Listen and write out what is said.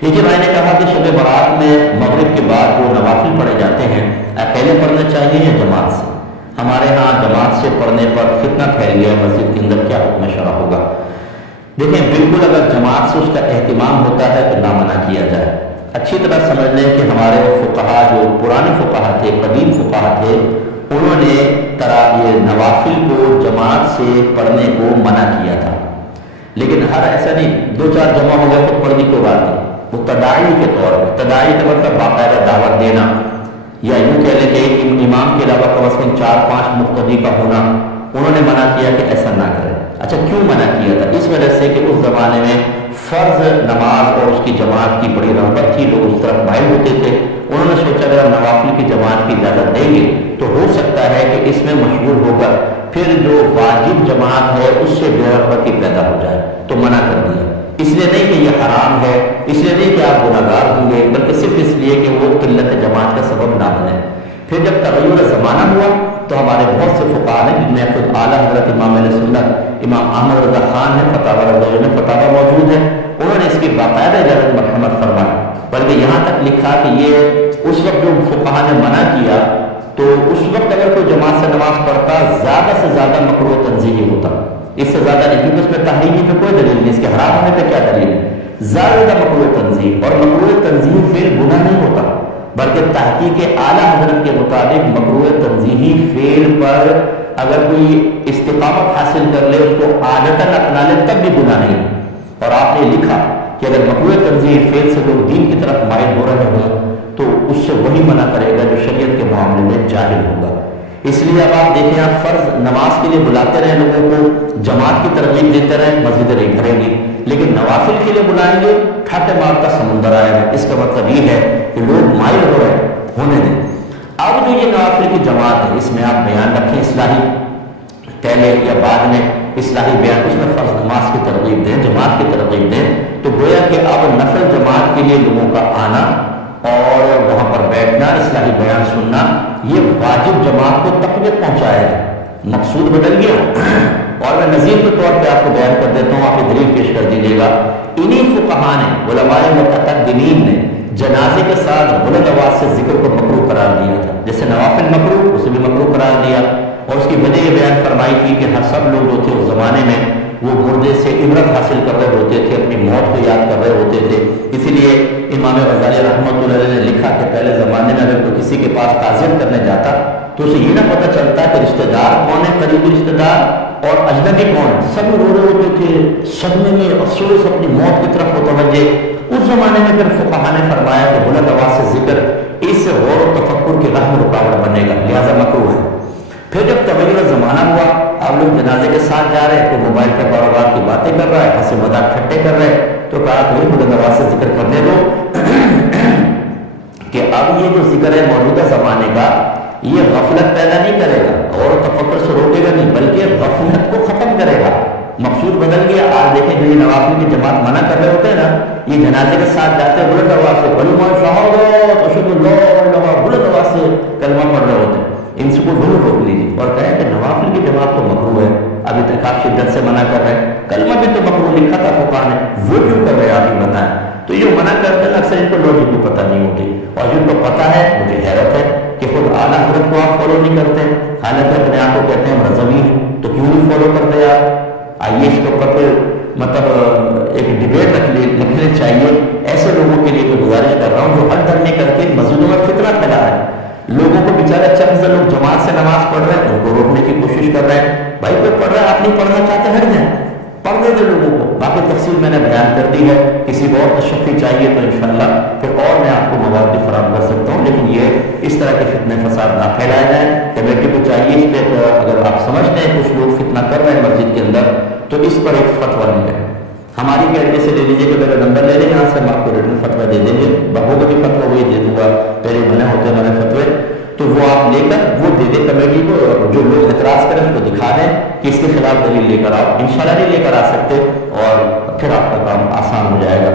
देखिए भाई ने कहा कि शब बारात में मगरिब के बाद जो नवाफिल पढ़े जाते हैं अकेले पढ़ने चाहिए या जमात से। हमारे यहाँ जमात से पढ़ने पर फितना फैल गया मस्जिद के अंदर, क्या हुक्म शरअ होगा? देखिए बिल्कुल अगर जमात से उसका एहतिमाम होता है तो ना मना किया जाए। अच्छी तरह समझ लें कि हमारे फुक़हा जो पुराने फुक़हा थे, कदीम फुक़हा थे, उन्होंने ये नवाफिल को जमात से पढ़ने को मना किया था। लेकिन हर ऐसा नहीं, दो चार जमा हो गया तो पढ़ने को बात नहीं, वो तदाई के तौर पर, तदाई का मतलब बाकायदा दावत देना, या यूँ कह लेते हैं कि इमाम के अलावा कम अज़ कम 4-5 मुक़्तदी का होना, उन्होंने मना किया कि ऐसा ना करें। अच्छा क्यों मना किया था? इस वजह से कि उस ज़माने में फ़र्ज नमाज और उसकी जमात की बड़ी रग़बत थी, लोग उस तरफ माइल होते थे। उन्होंने सोचा अगर हम नवाफिल की जमात की इजाज़त देंगे तो हो सकता है कि इसमें मशगूल होकर फिर जो वाजिब जमात है उससे बेरग़बती पैदा हो जाए, तो मना कर दिया। इसलिए नहीं कि ये हराम है, इसलिए नहीं कि आप गुनहगार होंगे, बल्कि सिर्फ इसलिए कि वो किल्लत जमात का सबब ना बने। फिर जब तग़य्युर ज़माना हुआ तो हमारे बहुत से फ़ुक़हा ने, जिनमें खुद आला हज़रत इमाम अहले सुन्नत इमाम अहमद रज़ा ख़ान है, फ़तावा रज़ा में फ़तावा मौजूद है, उन्होंने इसकी बाकायदा इजाज़त मरहमत फरमाई। बल्कि यहाँ तक लिखा कि ये उस वक्त जो फ़ुक़हा ने मना किया तो उस वक्त अगर कोई जमात से नमाज पढ़ता ज़्यादा से ज़्यादा मकरूह तंज़ीही होता, इससे ज़्यादा नहीं, क्योंकि उसमें तहरीमी पे कोई दलील नहीं, इसके हराम होने पे क्या दलील है? ज़्यादा मकरूह तंज़ीह, और मकरूह तंज़ीह फेल गुनाह नहीं होता, बल्कि तहक़ीक़ आला हज़रत के मुताबिक मकरूह तंज़ीही फेल पर अगर कोई इस्तिक़ामत हासिल कर ले, उसको आदतन अपना ले, तब भी गुनाह नहीं। और आपने लिखा कि अगर मकरूह तंज़ीह फेल से लोग दीन की तरफ माइल हो रहे हों तो उससे वही मना करेगा जो शरीयत के मामले में जाहिल होगा। इसलिए अब आप देखें, आप फ़र्ज नमाज के लिए बुलाते रहे लोगों को, जमात की तरगीब देते रहे, मस्जिदें नहीं भरेंगी, लेकिन नवाफिल के लिए बुलाएंगे, ठाटे मारता समुंदर आएगा। इसका मतलब ये है कि लोग माइल हो रहे हैं, होने दें। अब जो ये नवाफिल की जमात है, इसमें आप बयान रखें इस्लाही, पहले या बाद में इस्लाही बयान, उसमें फ़र्ज नमाज की तरगीब दें, जमात की तरगीब दें, तो गोया कि अब नफल जमात के लिए लोगों का आना और वहाँ पर बैठना, इस्लाही बयान सुनना, ये वाजिब जमात को तक़वियत पहुँचाएगा। मकसूद बदल गया। और मैं नज़ीर के तौर पे आपको बयान कर देता हूँ, आप ये दलील पेश कर दीजिएगा। इन्हीं फ़ुक़हा ने, उलमाए मुतक़द्दिमीन ने जनाजे के साथ बुलंद आवाज़ से जिक्र को मकरूह करार दिया था। जैसे नवाफिल मकरूह, उसे भी मकरूह करार दिया, और उसकी वजह ये बयान फरमाई थी कि हर सब लोग जो थे उस ज़माने में वो मुर्दे से इबरत हासिल कर रहे होते थे, अपनी मौत को याद कर रहे होते थे। इसीलिए इमाम गज़ाली रहमतुल्लाह अलैह ने लिखा कि पहले ज़माने में अगर कोई किसी के पास ताज़ियत करने जाता तो उसे ये ना पता चलता कि रिश्तेदार कौन है, करीबी रिश्तेदार और अजनबी कौन है। सब रो रहे होते थे, सदमे में अफसोस अपनी मौत की तरफ मुतवज्जे। उस ज़माने में फिर फ़ुक़हा ने फरमाया कि बुलंद आवाज़ से जिक्र इससे गौर और तफक्कुर की राह में रुकावट बनेगा, लिहाजा मकरूह है। फिर जब तग़य्युर ज़माना हुआ, आप लोग जनाजे के साथ जा रहे हैं, तो मोबाइल पर बार-बार की बातें कर रहा है, हंसी मजाक ठट्टे कर रहे हैं, तो कहा कि बुलंद आवाज़ से जिक्र करने दो कि अब ये जो जिक्र है मौजूदा ज़माने का, ये गफलत पैदा नहीं करेगा और तफक्कुर से रोकेगा नहीं, बल्कि गफलत को ख़त्म करेगा। मकसूद बदल गया। आज देखें जो ये नवाफिल की जमात मना कर रहे होते हैं ना, ये जनाजे के साथ जाते हैं, बुलंद आवाज़ से कलमा शहादत अशहदु अल्ला इलाहा, बुलंद आवाज़ से कलमा पढ़ रहे होते हैं। इनसे को जरूर रोक लीजिए और कहें कि नवाफिल की जमात तो मकरूह है, अभी तक आप शिद्दत से मना कर रहे हैं, कलमा भी तो मकरूह लिखा था फ़ुक़हा ने, वो क्यों कर रहे हैं आप ही बताएं। तो ये मना करते हैं, अक्सर इनको लॉजिक भी पता नहीं होती, और जिनको पता है मुझे हैरत है कि खुद आला हज़रत को आप फॉलो नहीं करते हैं, हालांकि अपने आप को कहते हैं रज़वी हैं, तो क्यों नहीं फॉलो करते आप? आइए इसके ऊपर फिर मतलब एक डिबेट रखनी चाहिए। ऐसे लोगों के लिए मैं गुजारिश कर रहा हूँ जो हर धरने करके मस्जिदों में फितना फैला रहे हैं, लोगों को बेचारे चंद से लोग जमात से नमाज पढ़ रहे हैं उनको रोकने की कोशिश कर रहे हैं। भाई कोई पढ़ रहा है, आप नहीं पढ़ना चाहते, हट जाए, पढ़ने दे लोगों को। बाकी तफसील मैंने बयान कर दी है, किसी को और तशफ़ी चाहिए तो इंशाअल्लाह फिर और मैं आपको मवाद भी फराहम कर सकता हूँ, लेकिन ये इस तरह के फितने फसाद ना फैलाए जाए। कमेटी को चाहिए इस पर, अगर आप समझते हैं कुछ लोग फितना कर रहे हैं मस्जिद के अंदर, तो इस पर एक फतवा नहीं है। हमारी गाइड से ले लीजिए कि मेरा नंबर ले लें, यहाँ से हम आपको रिटर्न फतवा दे देंगे, बहोगा भी फतवा वही दे दूंगा, पहले बने होते हमारे फतवे, तो वो आप लेकर वो दे दें कमेटी को। जो लोग एतराज़ करें उसको दिखा दें कि इसके खिलाफ दलील लेकर आओ, इंशाल्लाह नहीं लेकर आ सकते और फिर आपका काम आसान हो जाएगा।